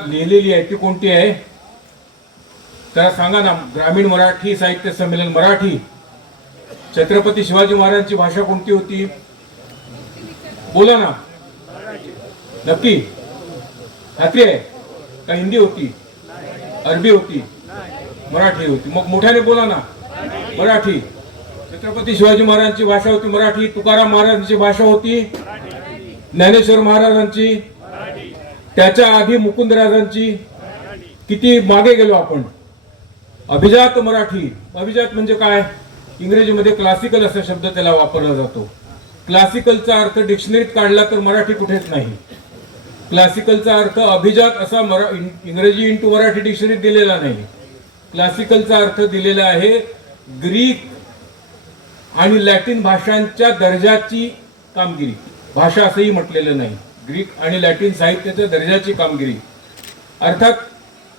लिहिलेली आहे ती कोणती आहे त्याला सांगा ना. ग्रामीण मराठी साहित्य संमेलन मराठी. छत्रपती शिवाजी महाराजांची भाषा कोणती होती? बोला ना. नक्की खात्री आहे का? हिंदी होती, अरबी होती, मराठी होती? मग मोठ्याने बोला ना. मराठी. छत्रपती शिवाजी महाराजांची भाषा होती मराठी. तुकाराम महाराजांची भाषा होती, ज्ञानेश्वर महाराजांची, त्याच्या आधी मुकुंदराजांची. किती मागे गेलो आपण. अभिजात मराठी. अभिजात म्हणजे काय? इंग्रजीमध्ये क्लासिकल असा शब्द त्याला वापरला जातो. क्लासिकलचा अर्थ डिक्शनरीत काढला तर मराठी कुठेच नाही. क्लासिकलचा अर्थ अभिजात असा इंग्रजी इंटू मराठी डिक्शनरीत दिलेला नाही. क्लासिकलचा अर्थ दिलेला आहे ग्रीक आणि लॅटिन भाषांच्या दर्जाची कामगिरी. भाषा असंही म्हटलेलं नाही. ग्रीक आणि लॅटिन साहित्याच्या दर्जाची कामगिरी. अर्थात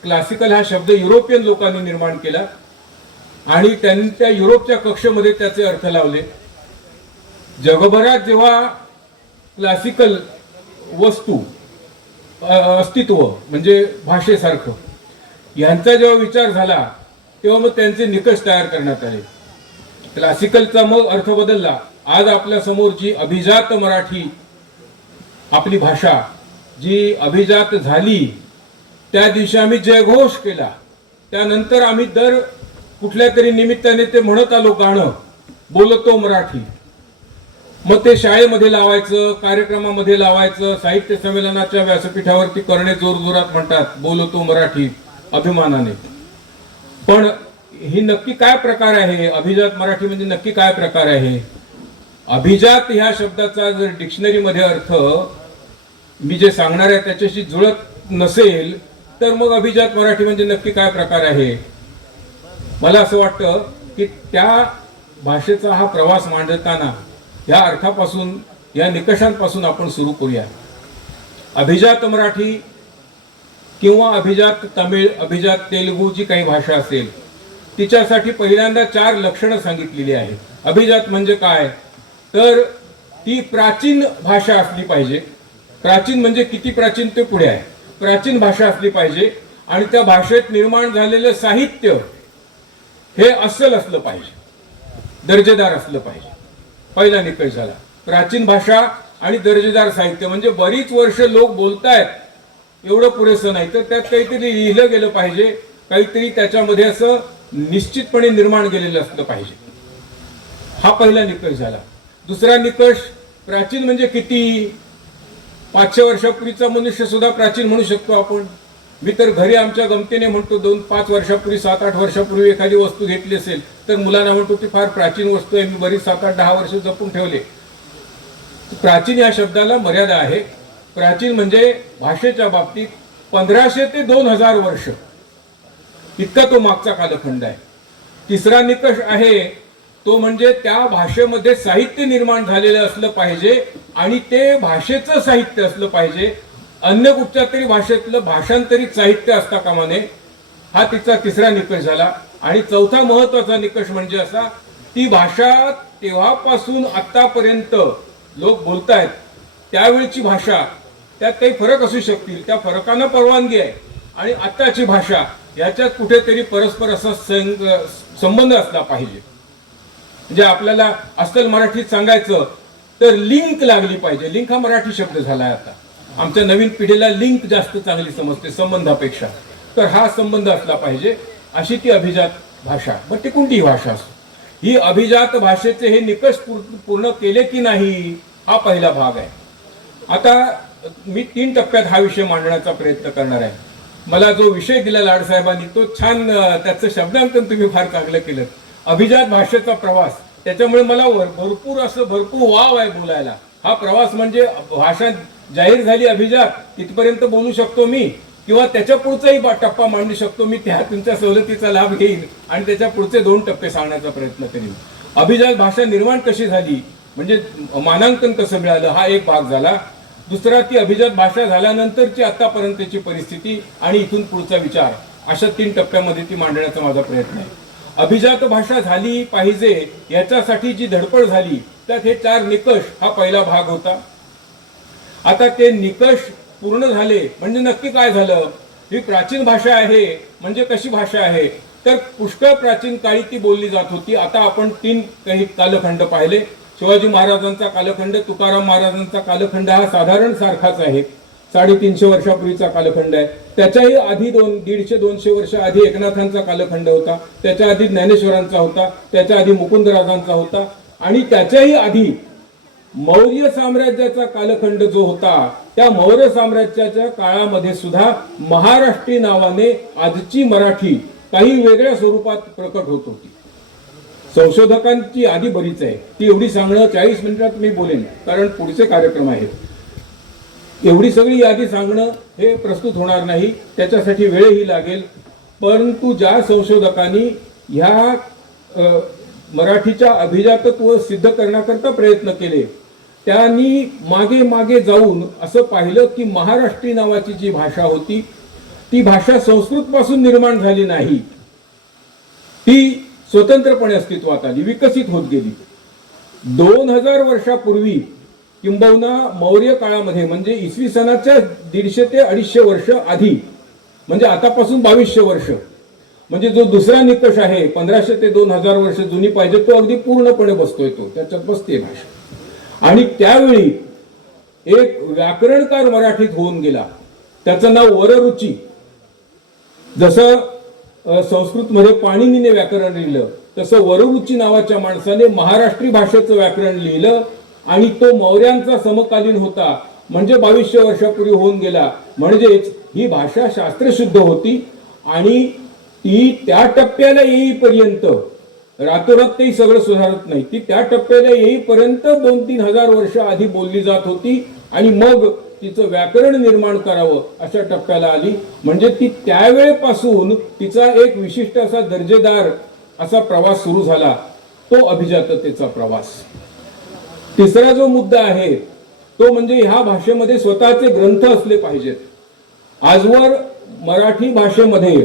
क्लासिकल हा शब्द युरोपियन लोकांनी निर्माण केला आणि त्यांनी त्या युरोपच्या कक्षेमध्ये त्याचे अर्थ लावले. जगभरात जेव्हा क्लासिकल वस्तू अस्तित्व म्हणजे भाषेसारखं यांचा जेव्हा विचार झाला तेव्हा मग त्यांचे निकष तयार करण्यात आले. क्लासिकलचा मग अर्थ बदलला. आज आपल्या समोरची अभिजात मराठी आपली भाषा जी अभिजात झाली त्या दिवशी आम्ही जयघोष केला. त्यानंतर आम्ही दर कुठल्या तरी निमित्ताने ते म्हणत आलो गाणं बोलतो मराठी. मग ते शाळेमध्ये लावायचं, कार्यक्रमामध्ये लावायचं, साहित्य संमेलनाच्या व्यासपीठावरती करणे जोरजोरात म्हणतात बोलतो मराठी अभिमानाने. पण ही नक्की काय प्रकार आहे? अभिजात मराठी म्हणजे नक्की काय प्रकार आहे? अभिजात ह्या शब्दाचा जर डिक्शनरीमध्ये अर्थ मी जे सांगणार आहे त्याच्याशी जुळत नसेल तर मग अभिजात मराठी म्हणजे नक्की काय प्रकार आहे? मला असं वाटतं की त्या भाषेचा हा प्रवास मांडताना या अर्थापासून, या निकषांपासून आपण सुरू करूया. अभिजात मराठी किंवा अभिजात तमिळ, अभिजात तेलुगू जी काही भाषा असेल तिच्यासाठी पहिल्यांदा 4 लक्षणं सांगितलेली आहेत. अभिजात म्हणजे काय? तर ती प्राचीन भाषा असली पाहिजे. प्राचीन म्हणजे किती प्राचीन ते पुढे आहे. प्राचीन भाषा असली पाहिजे आणि त्या भाषेत निर्माण झालेलं साहित्य हे अस्सल असलं पाहिजे, दर्जेदार असलं पाहिजे. पहिला निकष झाला. प्राचीन भाषा आणि दर्जेदार साहित्य म्हणजे बरीच वर्ष लोक बोलतायत एवढं पुरेसं नाही, तर त्यात काहीतरी लिहिलं गेलं पाहिजे, काहीतरी त्याच्यामध्ये असं निश्चितपणे निर्माण केलेलं असलं पाहिजे. हा पहिला निकष झाला. दुसरा निकष, प्राचीन म्हणजे किती? 500 वर्षापूर्वीचा मनुष्य सुद्धा प्राचीन म्हणू शकतो आपण. मी तर घरी आमच्या गमतीने म्हणतो 2-5 वर्षापूर्वी, 7-8 वर्षापूर्वी एखादी वस्तू घेतली असेल तर मुलांना म्हणतो ती फार प्राचीन वस्तू आहे, मी बरीच 7-8-10 वर्ष जपून ठेवले. प्राचीन या शब्दाला मर्यादा आहे. प्राचीन म्हणजे भाषेच्या बाबतीत 1500 ते 2000 वर्ष इतका तो मागचा कालखंड आहे. तिसरा निकष आहे तो म्हणजे त्या भाषेमध्ये साहित्य निर्माण झालेलं असलं पाहिजे आणि ते भाषेचं साहित्य असलं पाहिजे. अन्य कुठच्या तरी भाषेतलं भाषांतरित साहित्य असता कामा नये. हा तिचा तिसरा निकष झाला. आणि चौथा महत्वाचा निकष म्हणजे असा, ती भाषा तेव्हापासून आतापर्यंत लोक बोलतायत त्यावेळची भाषा, त्यात काही फरक असू शकतील, त्या फरकांना परवानगी आहे. आणि आताची भाषा याच्यात कुठेतरी परस्पर असा संबंध असला पाहिजे. म्हणजे आपल्याला अस्सल मराठीत सांगायचं तर लिंक लागली पाहिजे. लिंक हा मराठी शब्द झालाय आता. आमच्या नवीन पिढीला लिंक जास्त चांगली समजते संबंधापेक्षा. तर हा संबंध असला पाहिजे. अशी ती अभिजात भाषा. मग ती कोणतीही भाषा असो, ही अभिजात भाषेचे हे निकष पूर्ण केले की नाही हा पहिला भाग आहे. आता मी 3 टप्प्यात हा विषय मांडण्याचा प्रयत्न करणार आहे. मला जो विषय दिला लाडसाहेबांनी तो छान, त्याचं शब्दांकन तुम्ही फार चांगलं केलं. अभिजात भाषेचा प्रवास, त्याच्यामुळे मला भरपूर वाव आहे बोलायला. हा प्रवास म्हणजे भाषा जाहीर झाली अभिजात तिथपर्यंत बोलू शकतो मी, किंवा त्याच्या पुढचाही टप्पा मांडू शकतो मी. त्या तुमच्या सवलतीचा लाभ घेईन आणि त्याच्या पुढचे 2 टप्पे सांगण्याचा प्रयत्न करीन. अभिजात भाषा निर्माण कशी झाली म्हणजे मानांकन कसं मिळालं हा एक भाग झाला. दुसरा, ती अभिजात भाषा झाल्यानंतरची आतापर्यंतची परिस्थिती आणि इथून पुढचा विचार, अशा 3 टप्प्यामध्ये ती मांडण्याचा माझा प्रयत्न आहे. अभिजात भाषा झाली पाहिजे याच्यासाठी जी धडपड झाली त्यात हे 4 निकष हा पहिला भाग होता. आता ते निकष पूर्ण झाले म्हणजे नक्की काय झालं ही प्राचीन भाषा आहे म्हणजे कशी भाषा आहे, तर पुष्कळ प्राचीन काळी ती बोलली जात होती. आता आपण 3 काही कालखंड पाहिले. शिवाजी महाराजांचा कालखंड, तुकाराम महाराजांचा कालखंड हा साधारण सारखाच आहे. 350 वर्षापूर्वीचा कालखंड आहे. त्याच्याही आधी 150-200 वर्ष आधी एकनाथांचा कालखंड होता. त्याच्या आधी ज्ञानेश्वरांचा होता. त्याच्या आधी मुकुंदराजांचा होता. आणि त्याच्याही आधी मौर्य साम्राज्याचा कालखंड जो होता, त्या मौर्य साम्राज्याच्या काळामध्ये सुद्धा महाराष्ट्री नावाने आजची मराठी काही वेगळ्या स्वरूपात प्रकट होत होती. संशोधकांची यादी बरीच आहे. ती एवढी सांगणं 40 मिनिटात मी बोलेन, कारण पुढचे कार्यक्रम आहेत. एवढी सगळी यादी सांगणं हे प्रस्तुत होणार नाही, त्याच्यासाठी वेळही लागेल. परंतु ज्या संशोधकांनी ह्या मराठीच्या अभिजातत्व सिद्ध करण्याकरता प्रयत्न केले, त्यांनी मागे मागे जाऊन असं पाहिलं की महाराष्ट्री नावाची जी भाषा होती, ती भाषा संस्कृत पासून निर्माण झाली नाही. ती स्वतंत्रपणे अस्तित्वात आली, विकसित होत गेली. 2000 वर्षापूर्वी किंबहुना मौर्य काळामध्ये, म्हणजे इसवी सनाच्या 150 ते 250 वर्ष आधी, म्हणजे आतापासून 2200 वर्ष, म्हणजे जो दुसरा निकष आहे 1500 ते 2000 वर्ष जुनी पाहिजे, तो अगदी पूर्णपणे बसतोय, तो त्याच्यात बसते भाषा. आणि त्यावेळी एक व्याकरणकार मराठीत होऊन गेला, त्याचं नाव वररुची. जसं संस्कृतमध्ये पाणिनीने व्याकरण लिहिलं, तसं वररुची नावाच्या माणसाने महाराष्ट्री भाषेचं व्याकरण लिहिलं. आणि तो मौर्यांचा समकालीन होता, म्हणजे 2200 वर्षापूर्वी होऊन गेला. म्हणजेच ही भाषा शास्त्रशुद्ध होती. आणि ती त्या टप्प्याला येईपर्यंत, रातोरात काही सगळं सुधारत नाही, ती त्या टप्प्याला येईपर्यंत 2-3 हजार वर्ष आधी बोलली जात होती. आणि मग तिचं व्याकरण निर्माण करावं अशा टप्प्याला आली. म्हणजे ती त्यावेळेपासून तिचा एक विशिष्ट असा दर्जेदार असा प्रवास सुरू झाला, तो अभिजाततेचा प्रवास. तिसरा जो मुद्दा आहे तो म्हणजे ह्या भाषेमध्ये स्वतःचे ग्रंथ असले पाहिजेत. आजवर मराठी भाषेमध्ये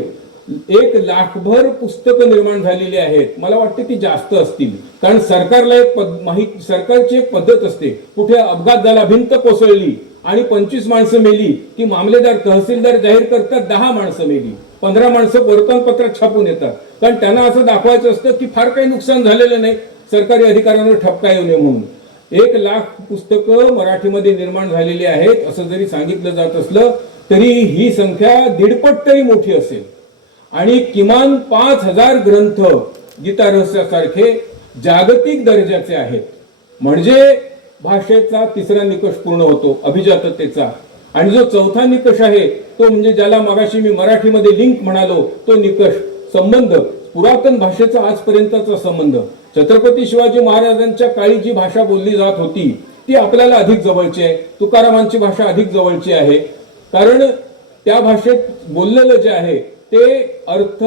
1 लाखभर पुस्तकं निर्माण झालेली आहेत. मला वाटते ती जास्त असतील, कारण सरकारला एक सरकारची एक पद्धत असते. कुठे अपघात झाला, भिंत कोसळली आणि 25 माणसं मेली की मामलेदार तहसीलदार जाहीर करतात 10 माणसं मेली. 15 माणसं वर्तमानपत्रात छापून येतात, कारण त्यांना असं दाखवायचं असतं की फार काही नुकसान झालेलं नाही, सरकारी अधिकाऱ्यांवर ठपका येऊ नये म्हणून. 1 लाख पुस्तकं मराठीमध्ये निर्माण झालेली आहेत असं जरी सांगितलं जात असलं तरी ही संख्या 1.5 पट तरी मोठी असेल. आणि किमान 5000 ग्रंथ गीता रहस्यासारखे जागतिक दर्जाचे आहेत. म्हणजे भाषेचा तिसरा निकष पूर्ण होतो, अभिजाततेचा. आणि जो चौथा निकष आहे तो म्हणजे ज्याला मगाशी मी मराठीमध्ये लिंक म्हणालो, तो निकष संबंध, पुरातन भाषेचा आजपर्यंतचा संबंध. छत्रपती शिवाजी महाराजांच्या काळी जी भाषा बोलली जात होती ती आपल्याला अधिक जवळची आहे. तुकारामांची भाषा अधिक जवळची आहे, कारण त्या भाषेत बोललेलं जे आहे ते अर्थ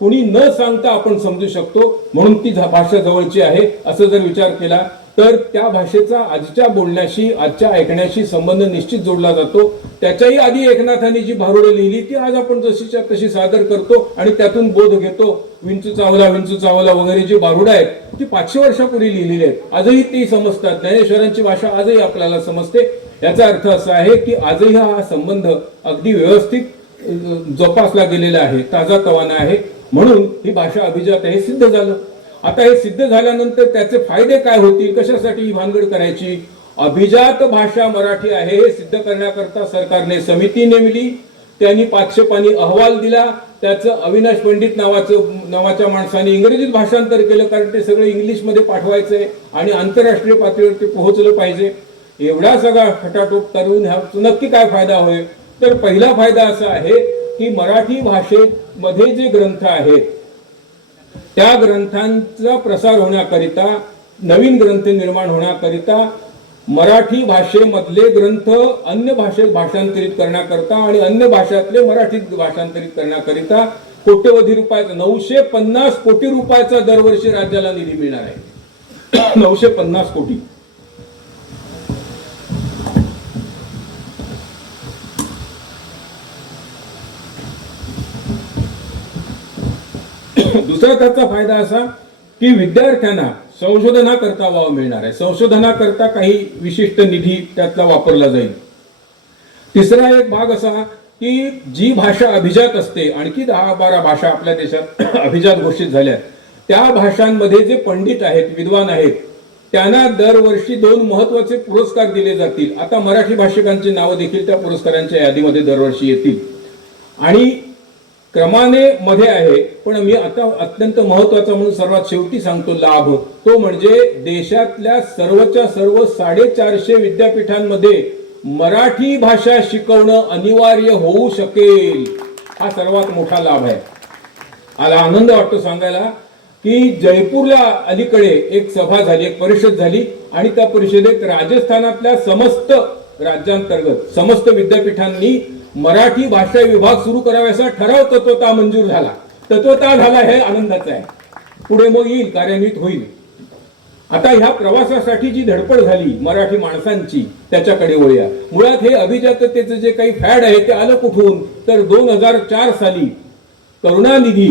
कुणी न सांगता आपण समजू शकतो, म्हणून ती भाषा जवळची आहे. असं जर विचार केला तर त्या भाषेचा आजच्या बोलण्याशी, आजच्या ऐकण्याशी संबंध निश्चित जोडला जातो. त्याच्याही आधी एकनाथांनी जी भारुडं लिहिली ती आज आपण जशीच्या तशी सादर करतो आणि त्यातून बोध घेतो. विंचू चावला वगैरे जी भारुडं आहेत ती 500 वर्षापूर्वी लिहिलेली आहेत, आजही ती समजतात. ज्ञानेश्वरांची भाषा आजही आपल्याला समजते. याचा अर्थ असा आहे की आजही हा संबंध अगदी व्यवस्थित जोपासला गेलेला आहे, ताजा तवाना आहे. म्हणून ही भाषा अभिजात आहे, सिद्ध झालं. आता हे सिद्ध झाल्यानंतर त्याचे फायदे काय होतील, कशासाठी ही भानगड करायची? अभिजात भाषा मराठी आहे हे सिद्ध करण्याकरता सरकारने समिती नेमली. त्यांनी 500 पानी अहवाल दिला. त्याचं अविनाश पंडित नावाच्या माणसाने इंग्रजीत भाषांतर केलं, कारण ते सगळं इंग्लिशमध्ये पाठवायचंय आणि आंतरराष्ट्रीय पातळीवरती पोहोचलं पाहिजे. एवढा सगळा खटाटोप करून ह्या नक्की काय फायदा होईल? तर पहिला फायदा असा आहे की मराठी भाषेमध्ये जे ग्रंथ आहेत त्या ग्रंथांचा प्रसार होण्याकरिता, नवीन ग्रंथ निर्माण होण्याकरिता, मराठी भाषेमधले ग्रंथ अन्य भाषेत भाषांतरित करण्याकरता आणि अन्य भाषातले मराठीत भाषांतरित करण्याकरिता कोट्यवधी रुपयाचा 950 कोटी रुपयाचा दरवर्षी राज्याला निधी मिळणार आहे. 950 कोटी. दुसरा त्याचा फायदा असा की विद्यार्थ्यांना संशोधनाकरता वाव मिळणार आहे. संशोधनाकरता काही विशिष्ट निधी त्यातला वापरला जाईल. तिसरा एक भाग असा की जी भाषा अभिजात असते, आणखी 10-12 भाषा आपल्या देशात अभिजात घोषित झाल्या, त्या भाषांमध्ये जे पंडित आहेत, विद्वान आहेत, त्यांना दरवर्षी 2 महत्वाचे पुरस्कार दिले जातील. आता मराठी भाषिकांची नावं देखील त्या पुरस्कारांच्या यादीमध्ये दरवर्षी येतील आणि क्रमाने मध्ये आहे. पण मी आता अत्यंत महत्वाचा म्हणून सर्वात शेवटी सांगतो लाभ, तो म्हणजे देशातल्या सर्वच्या सर्व 450 विद्यापीठांमध्ये मराठी भाषा शिकवणं अनिवार्य होऊ शकेल. हा सर्वात मोठा लाभ आहे. मला आनंद वाटतो सांगायला की जयपूरला अलीकडे एक सभा झाली, एक परिषद झाली आणि त्या परिषदेत राजस्थानातल्या समस्त राज्यांतर्गत समस्त विद्यापीठांनी मराठी भाषा विभाग सुरू कराव्याचा ठराव तत्वतः मंजूर झाला. तत्वतः झाला हे आनंदाचं आहे. पुढे मग येईल, कार्यान्वित होईल. आता ह्या प्रवासासाठी जी धडपड झाली मराठी माणसांची त्याच्याकडे वळूया. मुळात हे अभिजाततेचं जे काही फॅड आहे ते आलं कुठून, तर 2004 साली करुणानिधी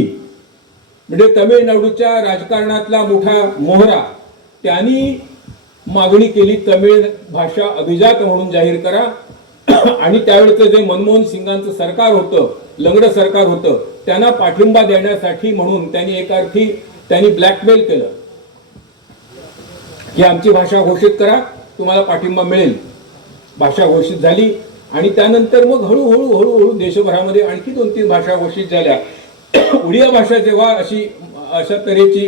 म्हणजे तमिळनाडूच्या राजकारणातला मोठा मोहरा, त्यांनी मागणी केली तमिळ भाषा अभिजात म्हणून जाहीर करा. आणि त्यावेळेचं जे मनमोहन सिंगांचं सरकार होतं, लंगडं सरकार होतं, त्यांना पाठिंबा देण्यासाठी म्हणून त्यांनी एका अर्थी त्यांनी ब्लॅकमेल केलं की आमची भाषा घोषित करा, तुम्हाला पाठिंबा मिळेल. भाषा घोषित झाली आणि त्यानंतर मग हळूहळू देशभरामध्ये आणखी 2-3 भाषा घोषित झाल्या. उडिया भाषा जेव्हा अशा तऱ्हेची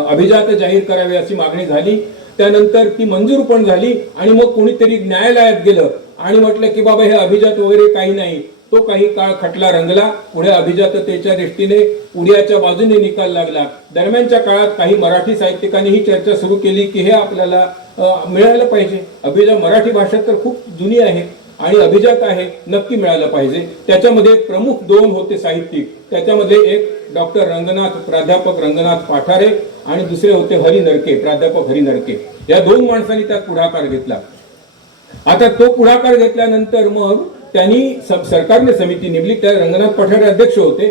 अभिजात जाहीर करावी अशी मागणी झाली, त्यानंतर ती मंजूर पण झाली आणि मग कोणीतरी न्यायालयात गेलं आणि म्हटलं की बाबा हे अभिजात वगैरे काही नाही. तो काही काळ खटला रंगला. पुढे अभिजाततेच्या दृष्टीने उडियाच्या बाजूने निकाल लागला. दरम्यानच्या काळात काही मराठी साहित्यिकांनी ही चर्चा सुरू केली की हे आपल्याला मिळायला पाहिजे. अभिजात मराठी भाषा तर खूप जुनी आहे आणि अभिजात आहे, नक्की मिळालं पाहिजे. त्याच्यामध्ये प्रमुख 2 होते साहित्यिक. त्याच्यामध्ये एक डॉक्टर प्राध्यापक रंगनाथ पाठारे आणि दुसरे होते हरी नरके, प्राध्यापक हरी नरके. या 2 माणसांनी त्यात पुढाकार घेतला. आता तो पुढाकार घेतल्यानंतर मग त्यांनी सरकारने समिती नेमली. त्या रंगनाथ पाठारे अध्यक्ष होते.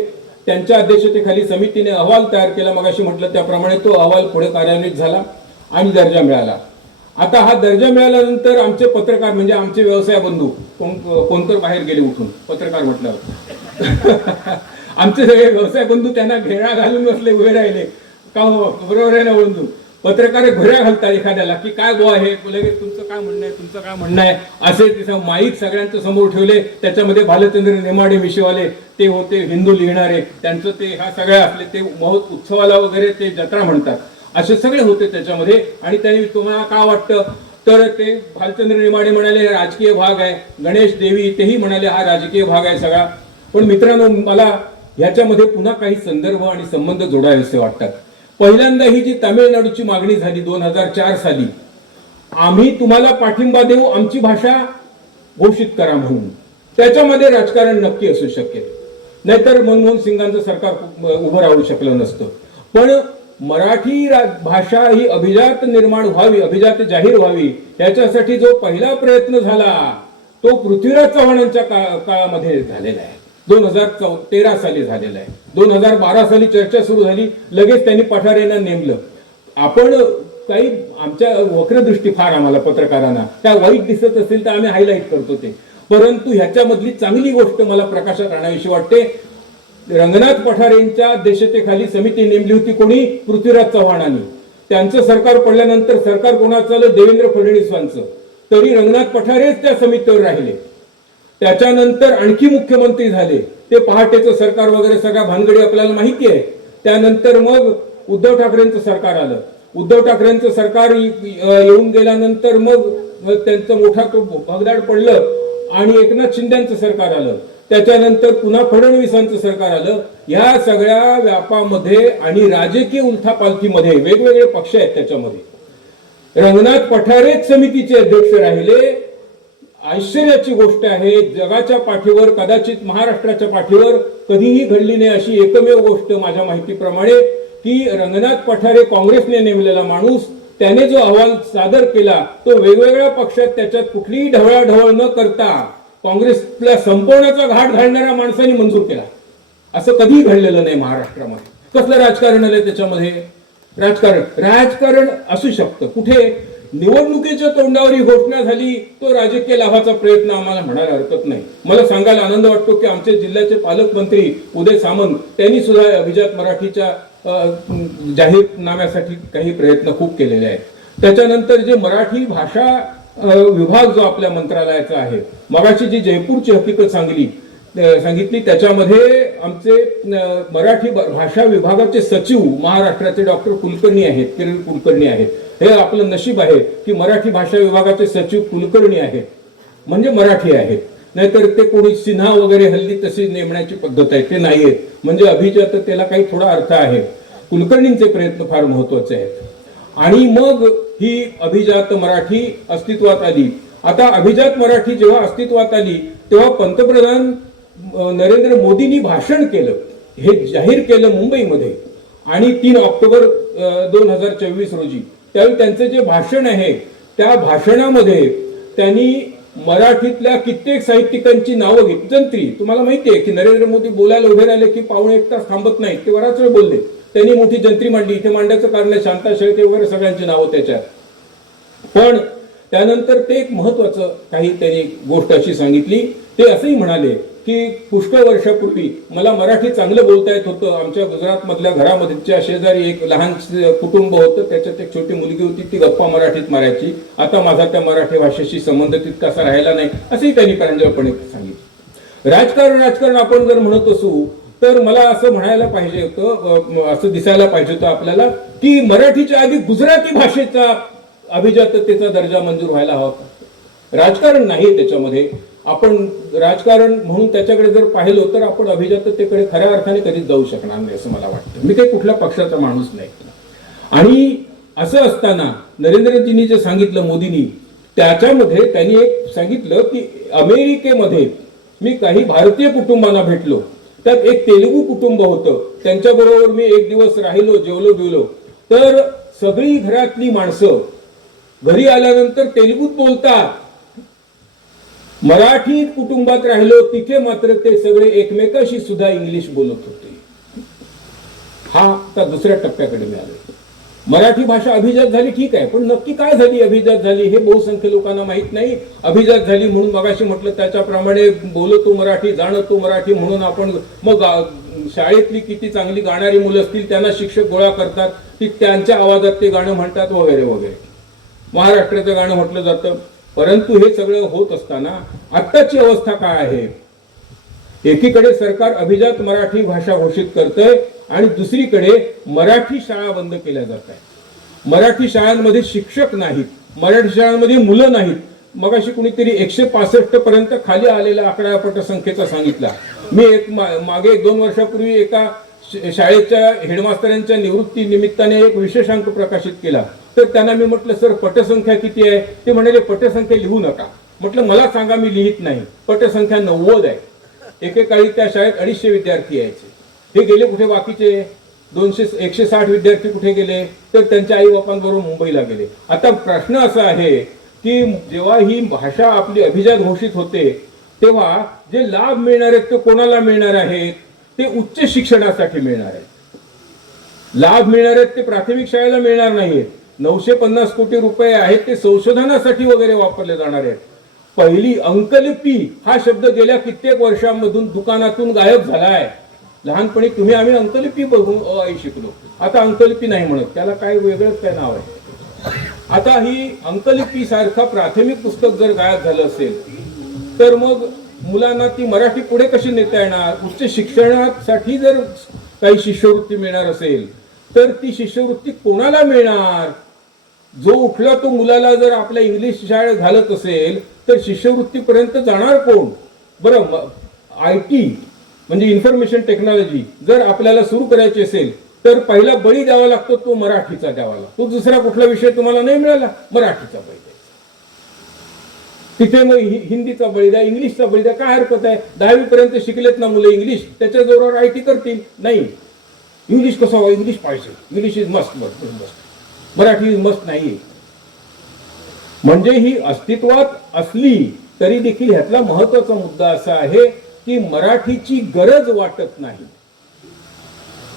त्यांच्या अध्यक्षतेखाली समितीने अहवाल तयार केला. मगाशी म्हटलं त्याप्रमाणे तो अहवाल पुढे कार्यान्वित झाला आणि दर्जा मिळाला. आता हा दर्जा मिळाल्यानंतर आमचे पत्रकार म्हणजे आमचे व्यवसाय बंधू कोणतर बाहेर गेले उठून, पत्रकार म्हटल्यावर आमचे सगळे व्यवसाय बंधू त्यांना घेरा घालून बसले, उभे राहिले. का बरोबर आहे ना बंधू? पत्रकार घेऱ्या घालतात एखाद्याला की काय गो आहे, लगेच तुमचं काय म्हणणं आहे, तुमचं काय म्हणणं आहे असे तिथं माईक सगळ्यांच्या समोर ठेवले. त्याच्यामध्ये भालचंद्र नेमाडे मिशेवाले ते होते, हिंदू लिहिणारे, त्यांचं ते ह्या सगळ्या असले ते उत्सवाला वगैरे ते जत्रा म्हणतात, असे सगळे होते त्याच्यामध्ये. आणि त्यांनी तुम्हाला काय वाटतं, तर ते भालचंद्र नेमाडे म्हणाले हे राजकीय भाग आहे. गणेश देवी तेही म्हणाले हा राजकीय भाग आहे सगळा. पण मित्रांनो, मला ह्याच्यामध्ये पुन्हा काही संदर्भ आणि संबंध जोडावेसे वाटतात. पहिल्यांदा ही जी तामिळनाडूची मागणी झाली 2004 साली, आम्ही तुम्हाला पाठिंबा देऊ, आमची भाषा घोषित करा म्हणून, त्याच्यामध्ये राजकारण नक्की असू शकेल, नाहीतर मनमोहन सिंगांचं सरकार उभं राहू शकलं नसतं. पण मराठी भाषा ही अभिजात निर्माण व्हावी, अभिजात जाहीर व्हावी, याच्यासाठी जो पहिला प्रयत्न झाला तो पृथ्वीराज चव्हाणांच्या काळामध्ये झालेला आहे. 2013 साली झालेला आहे. 2012 साली चर्चा सुरू झाली, लगेच त्यांनी पठारेंना नेमलं. आपण काही आमच्या वक्रदृष्टी फार आम्हाला पत्रकारांना त्या वाईट दिसत असेल तर आम्ही हायलाईट करतो ते, परंतु ह्याच्यामधली चांगली गोष्ट मला प्रकाशात आणावीशी वाटते. रंगनाथ पठारेंच्या अध्यक्षतेखाली समिती नेमली होती. कोणी? पृथ्वीराज चव्हाणांनी. त्यांचं सरकार पडल्यानंतर सरकार कोणाचं आलं? देवेंद्र फडणवीसांचं. तरी रंगनाथ पठारेच त्या समितीवर राहिले. त्याच्यानंतर आणखी मुख्यमंत्री झाले, ते पहाटेचं सरकार वगैरे सगळ्या भानगडी आपल्याला माहिती आहे. त्यानंतर मग उद्धव ठाकरेंचं सरकार आलं. उद्धव ठाकरेंचं सरकार येऊन गेल्यानंतर मग त्यांचं मोठा भगदाड पडलं आणि एकनाथ शिंदेचं सरकार आलं. त्याच्यानंतर पुन्हा फडणवीसांचं सरकार आलं. या सगळ्या व्यापामध्ये आणि राजकीय उलथापालथीमध्ये वेगवेगळे पक्ष आहेत. त्याच्यामध्ये रंगनाथ पठारेच समितीचे अध्यक्ष राहिले. आश्चर्याची गोष्ट आहे, जगाच्या पाठीवर, कदाचित महाराष्ट्राच्या पाठीवर कधीही घडली नाही अशी एकमेव गोष्ट माझ्या माहितीप्रमाणे, की रंगनाथ पठारे काँग्रेसने नेमलेला माणूस, त्याने जो अहवाल सादर केला तो वेगवेगळ्या पक्षात त्याच्यात कुठलीही ढवळाढवळ न करता काँग्रेसला संपवण्याचा घाट घालणाऱ्या माणसांनी मंजूर केला. असं कधीही घडलेलं नाही महाराष्ट्रामध्ये. कसलं राजकारण आलंय त्याच्यामध्ये? राजकारण असू शकतं कुठे? निवडणुकीच्या तोंडावर ही घोषणा झाली, तो राजकीय लाभाचा प्रयत्न आम्हाला म्हणायला हरकत नाही. मला सांगायला आनंद वाटतो की आमचे जिल्ह्याचे पालकमंत्री उदय सामंत त्यांनी सुद्धा अभिजात मराठीच्या जाहीरनाम्यासाठी काही प्रयत्न खूप केलेले आहेत. त्याच्यानंतर जे मराठी भाषा विभाग जो आपल्या मंत्रालयाचा आहे, मगाशी जी जयपूरची हकीकत सांगितली त्याच्यामध्ये आमचे मराठी भाषा विभागाचे सचिव महाराष्ट्राचे डॉक्टर कुलकर्णी आहेत, किरण कुलकर्णी आहेत. हे आपलं नशीब आहे की मराठी भाषा विभागाचे सचिव कुलकर्णी आहेत, म्हणजे मराठी आहेत. नाहीतर ते कोणी सिन्हा वगैरे हल्ली तशी नेमण्याची पद्धत आहे, ते नाहीये. म्हणजे अभिजात त्याला काही थोडा अर्थ आहे. कुलकर्णींचे प्रयत्न फार महत्वाचे आहेत. आणि मग ही अभिजात मराठी अस्तित्वात आली. आता अभिजात मराठी जेव्हा अस्तित्वात आली तेव्हा पंतप्रधान नरेंद्र मोदींनी भाषण केलं, हे जाहीर केलं मुंबईमध्ये, आणि 3 ऑक्टोबर 2024 रोजी. त्यावेळी त्यांचं जे भाषण आहे त्या भाषणामध्ये त्यांनी मराठीतल्या कित्येक साहित्यिकांची नावं घेतली. जंत्री, तुम्हाला माहिती आहे की नरेंद्र मोदी बोलायला उभे राहिले की पावणे 1 तास थांबत नाहीत, ते बराच वेळ बोलले. त्यांनी मोठी जंत्री मांडली. इथे मांडायचं कारण आहे शांता शेळके वगैरे सगळ्यांची नावं त्याच्यात. पण त्यानंतर ते एक महत्वाचं काही त्यांनी गोष्ट अशी सांगितली. ते असंही म्हणाले की पुष्कळ वर्षापूर्वी मला मराठी चांगलं बोलता येत होतं. आमच्या गुजरात मधल्या घरामध्ये शेजारी एक लहान कुटुंब होतं, त्याच्यात एक छोटी मुलगी होती, ती गप्पा मराठीत मारायची. आता माझा त्या मराठी भाषेशी संबंध तितकासा राहिला नाही, असंही त्यांनी प्रांजळपणे सांगितलं. राजकारण आपण जर म्हणत असू तर मला असं म्हणायला पाहिजे होतं, असं दिसायला पाहिजे होतं आपल्याला की मराठीच्या आधी गुजराती भाषेचा अभिजाततेचा दर्जा मंजूर व्हायला हवा. राजकारण नाही त्याच्यामध्ये. आपण राजकारण म्हणून त्याच्याकडे जर पाहिलं तर आपण अभिजाततेकडे खऱ्या अर्थाने कधीच जाऊ शकणार नाही असं मला वाटतं. मी काही कुठल्या पक्षाचा माणूस नाही. आणि असं असताना नरेंद्रजींनी जे सांगितलं मोदींनी, त्याच्यामध्ये त्यांनी एक सांगितलं की अमेरिकेमध्ये मी काही भारतीय कुटुंबांना भेटलो, त्यात एक तेलुगू कुटुंब होतं, त्यांच्याबरोबर मी एक दिवस राहिलो, जेवलो बिवलो, तर सगळी घरातली माणसं घरी आल्यानंतर तेलुगूत बोलतात. मराठी कुटुंबात राहिलो तिथे मात्र ते सगळे एकमेकाशी सुद्धा इंग्लिश बोलत होते. हा आता दुसऱ्या टप्प्याकडे मिळालो. मराठी भाषा अभिजात झाली, ठीक आहे, पण नक्की काय झाली अभिजात झाली हे बहुसंख्य लोकांना माहित नाही. अभिजात झाली म्हणून मगाशी म्हटलं त्याच्याप्रमाणे बोलतो मराठी, जाणतो मराठी म्हणून आपण मग शाळेतली किती चांगली गाणारी मुलं असतील त्यांना शिक्षक गोळा करतात, की त्यांच्या आवाजात ते गाणं म्हणतात वगैरे वगैरे. महाराष्ट्राचं गाणं म्हटलं जातं. परंतु हे सगळं होत असताना आत्ताची अवस्था काय आहे? एकीकडे सरकार अभिजात मराठी भाषा घोषित करतंय आणि दुसरीकडे मराठी शाळा बंद केल्या जात आहेत. मराठी शाळांमध्ये शिक्षक नाहीत, मराठी शाळांमध्ये मुलं नाहीत. मगाशी कुणीतरी 165 पर्यंत खाली आलेला आकडा पटसंख्येचा सांगितला. मी मागे 1-2 वर्षापूर्वी एका शाळेच्या हेडमास्तरांच्या निवृत्ती निमित्ताने एक विशेषांक प्रकाशित केला. तर त्यांना मी म्हटलं, सर पटसंख्या किती आहे? ते म्हणाले पटसंख्या लिहू नका. म्हटलं मला सांगा, मी लिहित नाही. पटसंख्या 90 आहे. एकेकाळी त्या शाळेत 250 विद्यार्थी यायचे. हे गेले कुठे? बाकीचे 160 विद्यार्थी कुठे गेले? तर त्यांच्या आई बापांबरोबर मुंबईला गेले. आता प्रश्न असा आहे की जेव्हा ही भाषा आपली अभिजात घोषित होते तेव्हा जे लाभ मिळणार आहेत ते कोणाला मिळणार आहेत? ते उच्च शिक्षणासाठी मिळणार आहेत. लाभ मिळणार आहेत ते प्राथमिक शाळेला मिळणार नाहीत. 950 कोटी रुपये आहेत ते संशोधनासाठी वगैरे वापरले जाणार आहेत. पहिली अंकलिपी हा शब्द गेल्या कित्येक वर्षांमधून दुकानातून गायब झालाय. लहानपणी आम्ही अंकलिपी बघून आई शिकलो. आता अंकलिपी नाही म्हणत, त्याला काय वेगळंच काय नाव आहे. आता ही अंकलिपी सारखं प्राथमिक पुस्तक जर गायब झालं असेल तर मग मुलांना ती मराठी पुढे कशी नेता येणार? उच्च शिक्षणासाठी जर काही शिष्यवृत्ती मिळणार असेल तर ती शिष्यवृत्ती कोणाला मिळणार? जो उठला तो मुलाला जर आपल्या इंग्लिश शाळेत घालत असेल तर शिष्यवृत्तीपर्यंत जाणार कोण? बरं, IT म्हणजे इन्फॉर्मेशन टेक्नॉलॉजी जर आपल्याला सुरू करायची असेल तर पहिला बळी द्यावा लागतो, तो मराठीचा द्यावा लागतो. तो दुसरा कुठला विषय तुम्हाला नाही मिळाला, मराठीचा बळी द्यायचा. तिथे मग हिंदीचा बळी द्या, इंग्लिशचा बळी द्या, काय हरकत आहे? 10वी पर्यंत शिकलेत ना मुलं इंग्लिश, त्याच्या जोरावर IT करतील. नाही, इंग्लिश कसं हवं? इंग्लिश पाहिजे. English is must, Marathi is must नाही. म्हणजे ही अस्तित्वात असली तरी देखील ह्यातला महत्वाचा मुद्दा असा आहे की मराठीची गरज वाटत नाही.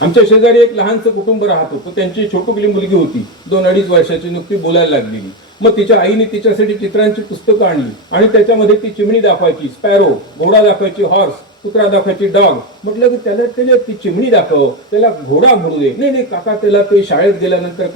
आमच्या शेजारी एक लहानसं कुटुंब राहत होतं. त्यांची छोटुकली मुलगी होती, 2-2.5 वर्षाची, नुकती बोलायला लागलेली. मग तिच्या आईने तिच्यासाठी चित्रांची पुस्तकं आणली आणि त्याच्यामध्ये ती चिमणी दाखवायची, स्पॅरो, घोडा दाखवायची, हॉर्स, कुत्रा दाखवायची, डॉग. म्हटलं की त्याला ती चिमणी दाखव, त्याला घोडा म्हणू दे. नाही नाही काका, त्याला ते शाळेत गेल्यानंतर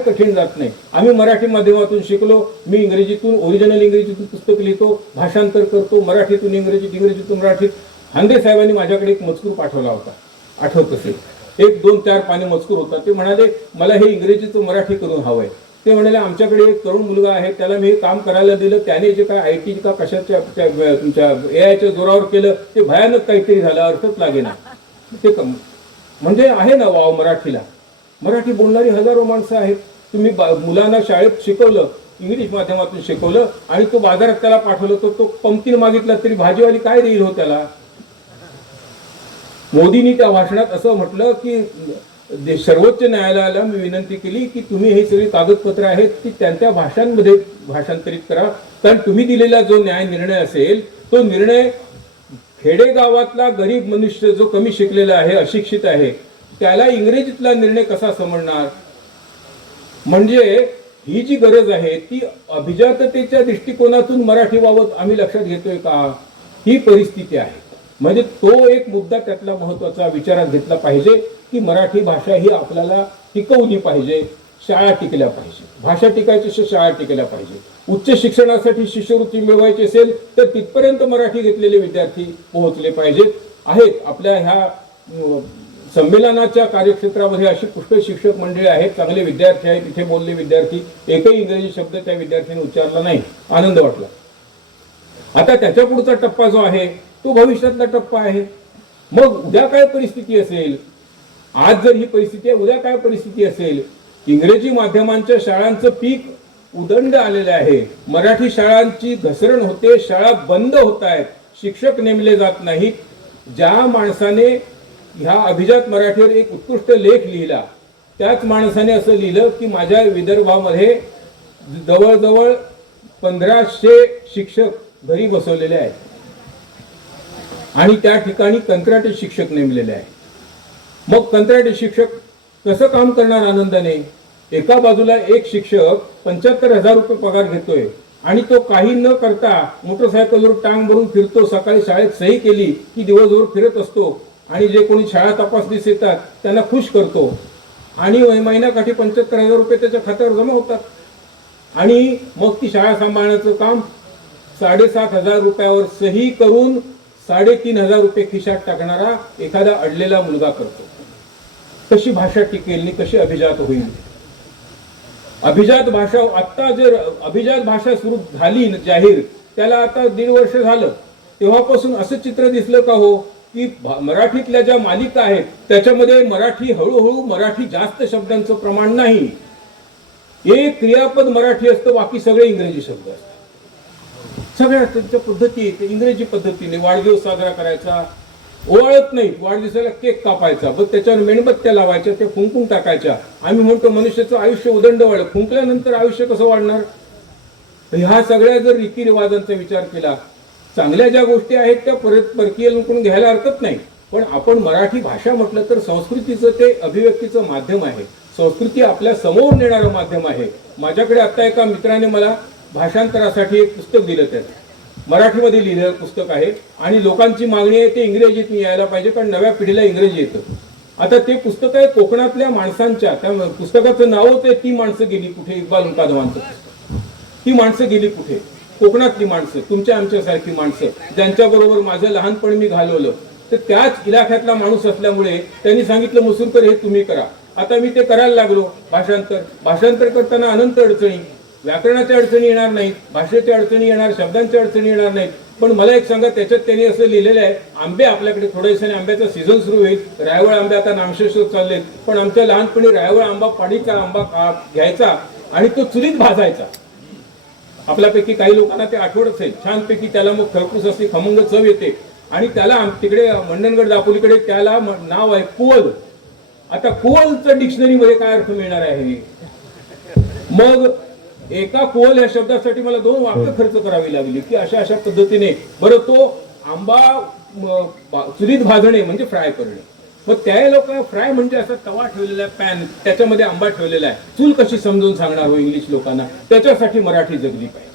कठीण जात नाही. आम्ही मराठी माध्यमातून शिकलो. मी इंग्रजीतून, ओरिजिनल इंग्रजीतून पुस्तक लिहितो, भाषांतर करतो, मराठीतून इंग्रजीत, इंग्रजीतून मराठीत. हांदे साहेबांनी माझ्याकडे एक मजकूर पाठवला होता, आठवत असेल, 1, 2, 4 पाने मजकूर होता. ते म्हणाले मला हे इंग्रजीचं मराठी करून हवंय. ते म्हणाले आमच्याकडे एक तरुण मुलगा आहे, त्याला मी काम करायला दिलं, त्याने जे काय IT का कशाच्या तुमच्या AIच्या जोरावर केलं ते भयानक काहीतरी झालं, अर्थच लागेना. ते म्हणजे आहे ना वाव मराठीला. मराठी बोलणारी हजारो माणसं आहेत. तुम्ही मुलांना शाळेत शिकवलं, इंग्लिश माध्यमातून शिकवलं आणि तो बाजारात त्याला पाठवलं, तर तो पंक्तीने मागितला तरी भाजीवाली काय देईल हो त्याला. मोदींनी त्या भाषणात असं म्हटलं की सर्वोच्च न्यायालयाला मी विनंती केली की तुम्ही हे सगळी कागदपत्र आहेत ती त्या भाषांमध्ये भाषांतरित करा, कारण तुम्ही दिलेला जो न्याय निर्णय असेल तो निर्णय खेडेगावातला गरीब मनुष्य जो कमी शिकलेला आहे, अशिक्षित आहे, त्याला इंग्रजीतला निर्णय कसा समजणार. म्हणजे ही जी गरज आहे ती अभिजाततेच्या दृष्टिकोनातून मराठी बाबत आम्ही लक्षात घेतोय का, ही परिस्थिती आहे. म्हणजे तो एक मुद्दा त्यातला महत्वाचा विचारात घेतला पाहिजे की मराठी भाषा ही आपल्याला टिकवली पाहिजे, शाळा टिकल्या पाहिजे. भाषा टिकायची शाळा टिकल्या पाहिजे. उच्च शिक्षणासाठी शिष्यवृत्ती मिळवायची असेल तर तिथपर्यंत मराठी घेतलेले विद्यार्थी पोहोचले पाहिजेत. आहेत आपल्या ह्या संमेलनाच्या कार्यक्षेत्रामध्ये अशी पुष्कळ शिक्षक मंडळी आहेत, चांगले विद्यार्थी आहेत. इथे बोलले विद्यार्थी एकही इंग्रजी शब्द त्या विद्यार्थ्यांनी उच्चारला नाही, आनंद वाटला. आता त्याच्या पुढचा टप्पा जो आहे तो भविष्यातला टप्पा आहे. मग उद्या काय परिस्थिती असेल, आज जर ही परिस्थिती आहे, उद्या काय परिस्थिती असेल. इंग्रजी माध्यमांच्या शाळांचं पीक उदंड आलेलं आहे, मराठी शाळांची घसरण होते, शाळा बंद होत आहेत, शिक्षक नेमले जात नाहीत. ज्या माणसाने ह्या अभिजात मराठीवर एक उत्कृष्ट लेख लिहिला त्याच माणसाने असं लिहिलं की माझ्या विदर्भामध्ये जवळजवळ 1500 शिक्षक घरी बसवलेले आहेत आणि त्या ठिकाणी कंत्राटी शिक्षक नेमलेले आहेत. मग कंत्राटी शिक्षक कसं काम करणार आनंदाने. एका बाजूला एक शिक्षक 75,000 रुपये पगार घेतोय आणि तो काही न करता मोटरसायकलवर टांग भरून फिरतो, सकाळी शाळेत सही केली की दिवसभर फिरत असतो आणि जे कोणी शाळा तपासणीस येतात त्यांना खुश करतो आणि महिन्याकाठी 75,000 रुपये त्याच्या खात्यावर जमा होतात. आणि मग ती शाळा सांभाळण्याचं काम 7,500 रुपयावर सही करून 3,500 रुपये खिशात टाकणारा एखादा अडलेला मुलगा करतो. कशी भाषा टिकेल आणि कशी अभिजात होईल. अभिजात भाषा आता जर अभिजात भाषा सुरू झाली जाहीर, त्याला आता 1.5 वर्ष झालं, तेव्हापासून असं चित्र दिसलं का हो की मराठीतल्या ज्या मालिका आहेत त्याच्यामध्ये मराठी हळूहळू मराठी जास्त शब्दांचं प्रमाण नाही. एक क्रियापद मराठी असतं, बाकी सगळे इंग्रजी शब्द असतात. सगळ्या त्यांच्या पद्धती इंग्रजी पद्धतीने. वाढदिवस साजरा करायचा, ओवाळत नाही, वाढदिवसाला केक कापायचा, बघ त्याच्यावर मेणबत्त्या लावायच्या, त्या फुंकून टाकायच्या. आम्ही म्हणतो मनुष्याचं आयुष्य उदंड वाढलं, फुंकल्यानंतर आयुष्य कसं वाढणार. ह्या सगळ्या जर रीतिरिवाजांचा विचार केला, चांगल्या ज्या गोष्टी आहेत त्या परकीय लोकांकडून घ्यायला हरकत नाही, पण आपण मराठी भाषा म्हटलं तर संस्कृतीचं ते अभिव्यक्तीचं माध्यम आहे. संस्कृती आपल्या समोर नेणारं माध्यम आहे. माझ्याकडे आता एका मित्राने मला भाषांतरासाठी एक पुस्तक दिलं, त्यात मराठीमध्ये लिहिलेलं पुस्तक आहे आणि लोकांची मागणी आहे ते इंग्रजीत यायला पाहिजे, कारण नव्या पिढीला इंग्रजी येतं. आता ते पुस्तक आहे कोकणातल्या माणसांच्या, त्या पुस्तकाचं नावच आहे ती माणसं गेली कुठे, इक्बाल मुकादमांचं. ती माणसं गेली कुठे, कोकणातली माणसं, तुमच्या आमच्यासारखी माणसं ज्यांच्याबरोबर माझं लहानपण मी घालवलं. तर त्याच इलाख्यातला माणूस असल्यामुळे त्यांनी सांगितलं मसूरकर हे तुम्ही करा. आता मी ते करायला लागलो. भाषांतर करताना अनंत अडचणी, व्याकरणाच्या अडचणी येणार नाहीत, भाषेच्या अडचणी येणार, शब्दांच्या अडचणी येणार नाहीत. पण मला एक सांगा, त्याच्यात त्यांनी असं लिहिलेलं आहे, आंबे आपल्याकडे थोड्या दिवसांनी आंब्याचा सीझन सुरू होईल, रायवळ आंबे आता नामशेष होत चाललेत, पण आमच्या लहानपणी रायवळ आंबा, पाडीचा आंबा घ्यायचा आणि तो चुलीत भाजायचा. आपल्यापैकी काही लोकांना ते आठवत असेल, छानपैकी त्याला मग खरपूस अशी खमंग चव येते आणि त्याला तिकडे मंडणगड दापोलीकडे त्याला नाव आहे कुवल. आता कुवलचं डिक्शनरीमध्ये काय अर्थ मिळणार आहे. मग एका कुवल या शब्दासाठी मला 2 वाक्य खर्च करावी लागली की अशा पद्धतीने. बरं, तो आंबा चुलीत भाजणे म्हणजे फ्राय करणे, मग त्या लोक फ्राय म्हणजे असा तवा ठेवलेला आहे, पॅन, त्याच्यामध्ये आंबा ठेवलेला आहे, चूल कशी समजून सांगणार हो इंग्लिश लोकांना? त्याच्यासाठी मराठी जगली पाहिजे.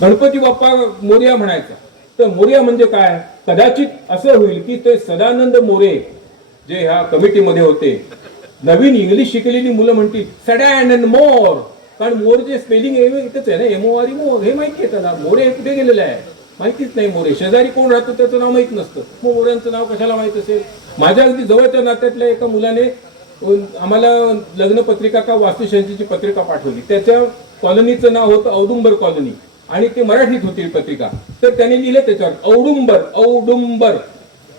गणपती बाप्पा मोरया म्हणायचा, तर मोरया म्हणजे काय? कदाचित असं होईल की ते सदानंद मोरे जे ह्या कमिटीमध्ये होते, नवीन इंग्लिश शिकलेली मुलं म्हणतील सडॅन अँड मोर, कारण मोर जे स्पेलिंग एकच आहे ना, MORE मोर, हे माहिती आहे त्याला. मोरे हे कुठे गेलेलं आहे माहितीच नाही. मोरे शेजारी कोण राहतो त्याचं नाव माहित नसतं, मग मोऱ्यांचं नाव कशाला माहित असेल? माझ्या अगदी जवळच्या नात्यातल्या एका मुलाने आम्हाला लग्न पत्रिका का वास्तुशांतीची पत्रिका पाठवली. त्याच्या कॉलनीचं नाव होतं औदुंबर कॉलनी आणि ते मराठीत होती पत्रिका. तर त्याने लिहिलं त्याच्यावर औडुंबर, औडुंबर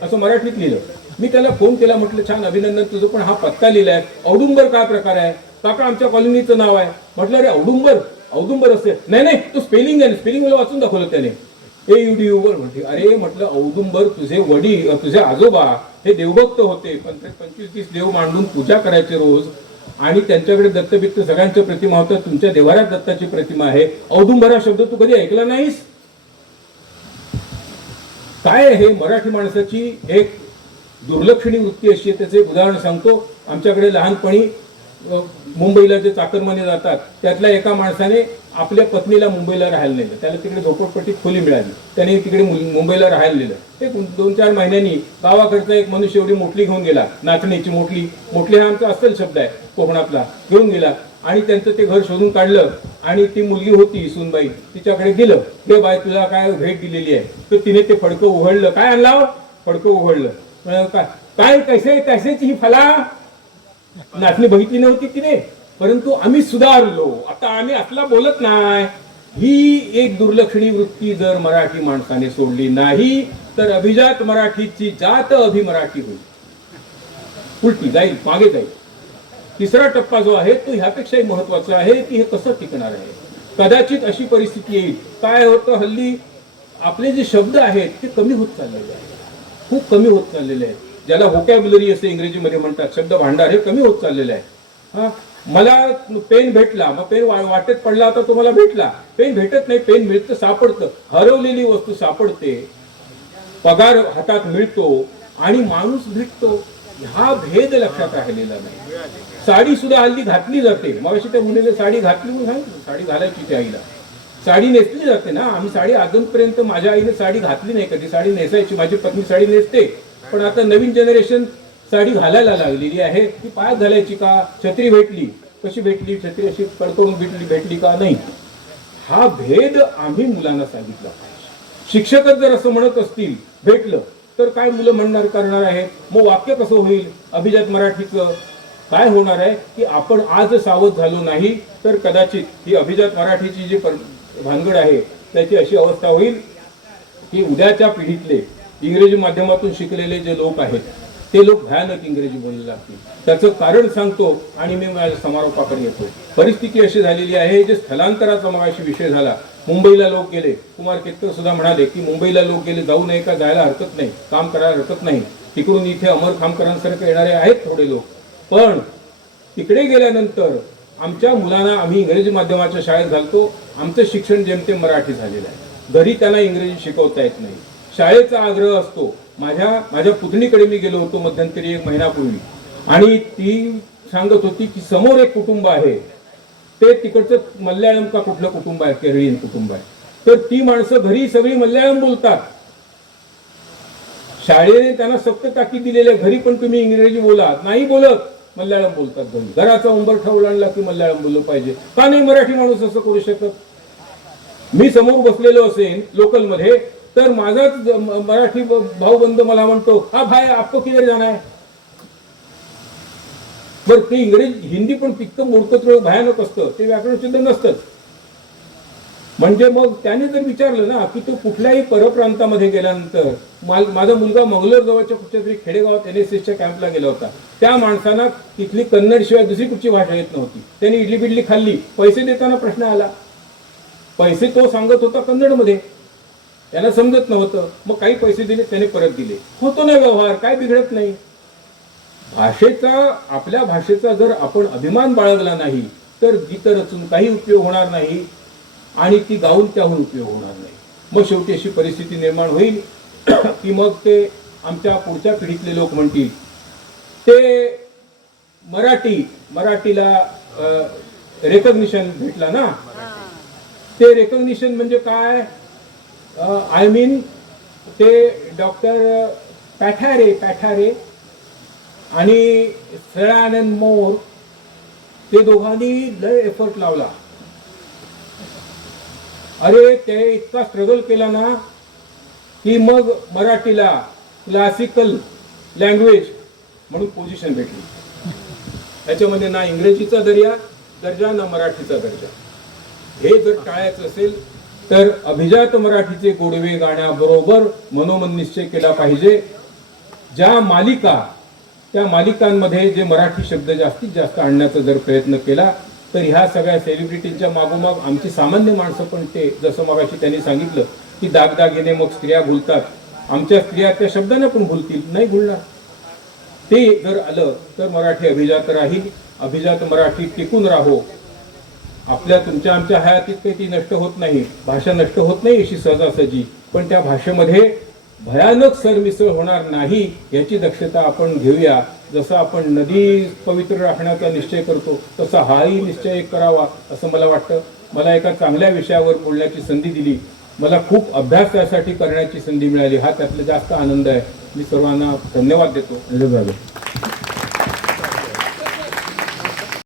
असं मराठीत लिहिलं. मी त्याला फोन केला, म्हटलं छान अभिनंदन तुझं, पण हा पत्ता लिहिलाय, औडुंबर काय प्रकार आहे? काका आमच्या कॉलनीचं नाव आहे. म्हटलं अरे औडुंबर, औदुंबर असेल. नाही नाही, तो स्पेलिंग आहे, स्पेलिंग मला वाचून दाखवलं त्याने, AUDU वर. म्हटले अरे, म्हटलं औदुंबर, तुझे वडील, तुझे आजोबा हे देवभक्त होते, 25-30 देव मांडून पूजा करायचे रोज, आणि त्यांच्याकडे दत्तबित्त सगळ्यांच्या प्रतिमा होत्या. तुमच्या देवाऱ्यात दत्ताची प्रतिमा आहे. औदुंबर हा शब्द तू कधी ऐकला नाहीस? काय हे मराठी माणसाची एक दुर्लक्षणी वृत्ती अशी आहे. त्याचे उदाहरण सांगतो. आमच्याकडे लहानपणी मुंबईला जे चाकरमाने जातात त्यातल्या एका माणसाने आपल्या पत्नीला मुंबईला राहायला नेलं. त्याला तिकडे झोपडपट्टीत खोली मिळाली, त्याने तिकडे मुंबईला राहायला नेलं. एक 2-4 महिन्यांनी गावाकडचा एक मनुष्य एवढी मोटली घेऊन गेला, नाचण्याची मोटली. मोटली हा आमचा अस्सल शब्द आहे कोकणातला. घेऊन गेला आणि त्यांचं ते घर शोधून काढलं आणि ती मुलगी होती सूनबाई, तिच्याकडे गेलं. हे बाय तुला काय भेट दिलेली आहे? तर तिने ते फडकं उघडलं. काय आणला? फडकं उघडलं. काय कैसेची ही फला? नाचणी बघितली नव्हती तिने, परंतु आम्ही सुधारलो, आता आम्ही असला बोलत नाही. ही एक दुर्लक्षणी वृत्ती जर मराठी माणसाने सोडली नाही तर अभिजात मराठीची जात अभिमराठी होईल, उलटी जाईल, मागे जाईल. तिसरा टप्पा जो आहे तो ह्यापेक्षाही महत्वाचा आहे की हे कसं टिकणार आहे. कदाचित अशी परिस्थिती येईल. काय होतं, हल्ली आपले जे शब्द आहेत ते कमी होत चाललेले आहेत, खूप कमी होत चाललेले आहेत. ज्याला व्होकॅब्युलरी असे इंग्रजीमध्ये म्हणतात, शब्द भांडार, हे कमी होत चाललेलं आहे. हा, मला पेन भेटला, मग पेन वाटेत पडला होता, तो मला भेटला. पेन भेटत नाही, पेन मिळतं, सापडतं. हरवलेली वस्तू सापडते, पगार हातात मिळतो आणि माणूस भेटतो. हा भेद लक्षात राहिलेला नाही. साडी सुद्धा हल्ली घातली जाते. मग अशी त्या मुलीने साडी घातली म्हणून सांगितलं, साडी घालायची त्या आईला. साडी नेसली जाते ना. आम्ही साडी अजूनपर्यंत, माझ्या आईने साडी घातली नाही कधी. साडी नेसायची, माझी पत्नी साडी नेसते, पण आता नवीन जनरेशन साडी घालायला लागलेली आहे. ती पायात घालायची का? छत्री भेटली, कशी भेटली छत्री? अशी कडकडून भेटली का? नाही. हा भेद आम्ही मुलांना सांगितला पाहिजे. शिक्षकच जर असं म्हणत असतील भेटलं तर काय मुलं म्हणणार, करणार आहेत? मग वाक्य कसं होईल अभिजात मराठीचं? काय होणार आहे की आपण आज सावध झालो नाही तर कदाचित ही अभिजात मराठीची जी भानगड आहे त्याची अशी अवस्था होईल की उद्याच्या पिढीतले इंग्रजी माध्यमातून शिकलेले जे लोक आहेत ते लोक भयानक इंग्रजी बोलू लागतील. त्याचं कारण सांगतो आणि मी माझ्या समारोपाकडे येतो. परिस्थिती अशी झालेली आहे, जे स्थलांतराचा मगाशी विषय झाला, मुंबईला लोक गेले. कुमार केतकर सुद्धा म्हणाले की मुंबईला लोक गेले, जाऊ नये का? जायला हरकत नाही, काम करायला हरकत नाही. तिकडून इथे अमर खामकरांसारखे येणारे आहेत थोडे लोक, पण तिकडे गेल्यानंतर आमच्या मुलांना आम्ही इंग्रजी माध्यमाच्या शाळेत घालतो. आमचं शिक्षण जेमतेम मराठी झालेलं आहे. घरी त्यांना इंग्रजी शिकवता येत नाही. शाळेचा आग्रह असतो. माझ्या पुतणीकडे मी गेलो होतो मध्यंतरी 1 महिन्यापूर्वी, आणि ती सांगत होती की समोर एक कुटुंब आहे, ते तिकडचं मल्याळम का कुठलं कुटुंब आहे, केरळीयन कुटुंब आहे. तर ती माणसं घरी सगळी मल्याळम बोलतात. शाळेने त्यांना सक्त ताकीद दिलेली आहे, घरी पण तुम्ही इंग्रजी बोला. नाही बोलत, मल्याळम बोलतात घरी. घराचा उंबरठा ओलांडला की मल्याळम बोललं पाहिजे. का नाही मराठी माणूस असं करू शकत? मी समोर बसलेलो असेल लोकलमध्ये तर माझाच मराठी भाऊबंद मला म्हणतो, हा भाई आपको किधर जाना है? बरं, ते इंग्रजी हिंदी पण तितकं मोडकं भयानक असतं, ते व्याकरण शुद्ध नसतं. म्हणजे मग त्याने जर विचारलं ना की तो कुठल्याही परप्रांतामध्ये गेल्यानंतर, माझा मुलगा मंगलोर जवळच्या कुठच्या तरी खेडेगावात NSSच्या कॅम्पला गेला होता. त्या माणसाला तिथली कन्नड शिवाय दुसरी कुठची भाषा येत नव्हती. त्यांनी इडली बिडली खाल्ली. पैसे देताना प्रश्न आला, पैसे तो सांगत होता कन्नडमध्ये, त्यांना समजत नव्हतं. मग काही पैसे दिले, त्याने परत दिले. होतो ना व्यवहार, काय बिघडत नाही. भाषेचा, आपल्या भाषेचा जर आपण अभिमान बाळगला नाही तर गीत रचून काही उपयोग होणार नाही आणि ती गाऊन त्याहून उपयोग होणार नाही. मग शेवटी अशी परिस्थिती निर्माण होईल की मग ते आमच्या पुढच्या पिढीतले लोक म्हणतील ते मराठीला रेकग्निशन भेटला ना. ते रेकग्निशन म्हणजे काय, आय मीन ते डॉक्टर पॅठारे आणि सदानंद मोर ते दोघांनी लय एफर्ट लावला. अरे ते इतका स्ट्रगल केला ना की मग मराठीला क्लासिकल लँग्वेज म्हणून पोझिशन भेटली. त्याच्यामध्ये ना इंग्रजीचा दर्जा ना मराठीचा दर्जा. हे जर टाळायचं असेल तर अभिजात मराठीचे गोडवे गाण्याबरोबर मनोमन निश्चय केला पाहिजे. ज्या मालिका, त्या मालिकांमध्ये जे मराठी शब्द जास्तीत जास्त आणण्याचा जर प्रयत्न केला तर ह्या सगळ्या सेलिब्रिटींच्या मागोमाग आमची सामान्य माणसं पण ते, जसं मगाशी त्यांनी सांगितलं की दागदागिने मग स्त्रिया भुलतात, आमच्या स्त्रिया त्या शब्दांना पण भुलतील, नाही भुलणार. ते जर आलं तर मराठी अभिजात राहील. अभिजात मराठी टिकून राहो. आपल्या तुमच्या आमच्या हयातीत काही ती नष्ट होत नाही, भाषा नष्ट होत नाही अशी सहजासहजी, पण त्या भाषेमध्ये भयानक सरमिसळ होणार नाही याची दक्षता आपण घेऊया. जसं आपण नदी पवित्र राखण्याचा निश्चय करतो तसा हाही निश्चय करावा असं मला वाटतं. मला एका चांगल्या विषयावर बोलण्याची संधी दिली, मला खूप अभ्यास त्यासाठी करण्याची संधी मिळाली, हा त्यातला जास्त आनंद आहे. मी सर्वांना धन्यवाद देतो.